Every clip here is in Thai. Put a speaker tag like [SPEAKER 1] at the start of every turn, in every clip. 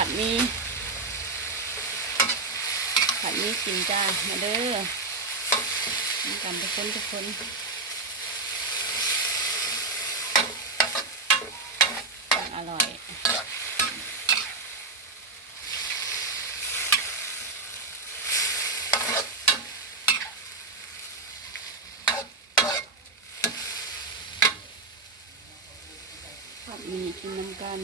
[SPEAKER 1] ผัดหมีผัดหมีกินจ้ามาเด้อน้ำกันทุกคนทุกคนอร่อยผัดมีกินน้ำกัน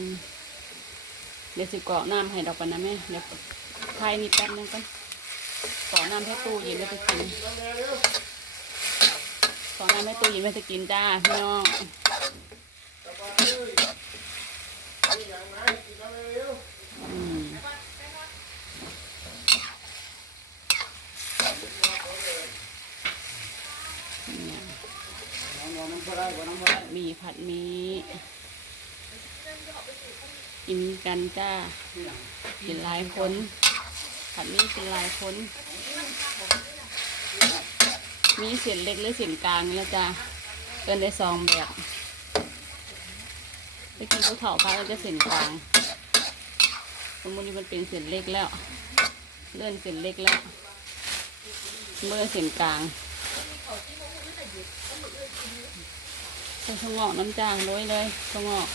[SPEAKER 1] เดี๋ยวสิกรอกน้ำให้ดอกกันนะแม่เดี๋ยวทายนี่แป๊บนึงก่อนกรอกน้ำให้ตู้เย็นไว้จะกินกรอกน้ำให้ตู้เย็นไว้จะกินจ้าพี่น้องอืมเนี่ยหมีผัดมี กินกันจ้ากินหลายคนผัดหมีกินหลายคน มีเสียนเล็กหรือเสียนกลางนี่ละจ้าเกินได้ซองแบบไปกินภูเขาพาเราจะเสียนกลางสมมติมันเป็นเสียนเล็กแล้ว เลื่อนเสียนเล็กแล้ว เมื่อเสียนกลางใส่ชงอกน้ำจางโรยเลยชงอก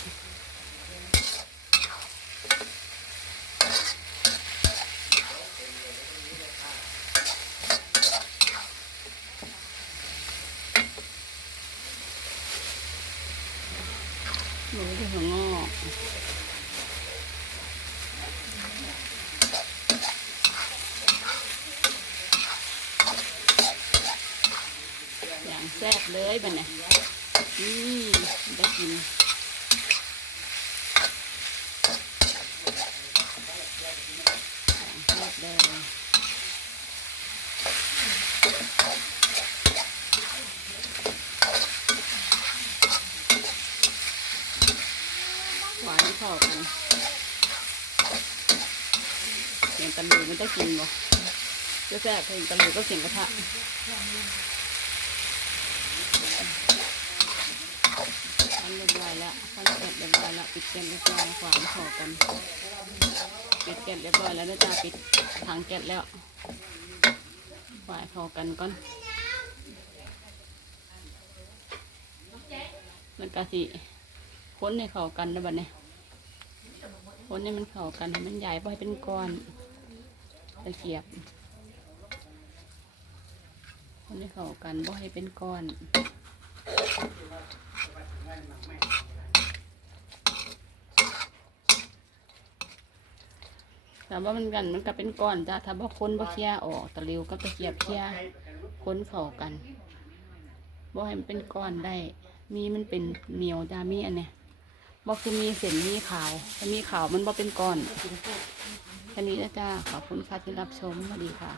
[SPEAKER 1] หนูที่หัวงอกอย่างแซ่บเลยบันเนี่ยอืมได้กินอย่างแซ่บเลยหวาน เข้ากันเสียงตะลุยมันจะกินบ่จะแซ่บเพลงตะลุยก็เสียงกระทะทำเรียบร้อยแล้วทำเสร็จเรียบร้อยแล้วปิดแก๊สเรียบร้อยขวางขอกันปิดแก๊สเรียบร้อยแล้วนะจ๊ะปิดถังแก๊สแล้วขวายขอกันก่อนแล้วก็สิค้นให้เข้ากันนะบัดนี้ ค้นให้มันเข้ากันให้มันใหญ่พอให้เป็นก้อนตะเกียบค้นให้เข้ากันบ่ให้เป็นก้อนแต่ว่ามันกันมันก็เป็นก้อนจ้ะถ้าบ่คนบ่เคลียออกตะลิวก็ตะเกียบเคลียคนเข้ากันบ่ให้มันเป็นก้อนได้ มีมันเป็นเหนียวจ้ามีอันเนี้ย บ่คือมีเส้นมีขาวถ้ามีขาวมันบ่เป็นก้อนแค่นี้นะจ้าขอบคุณค่ะที่รับชมสวัสดีค่ะ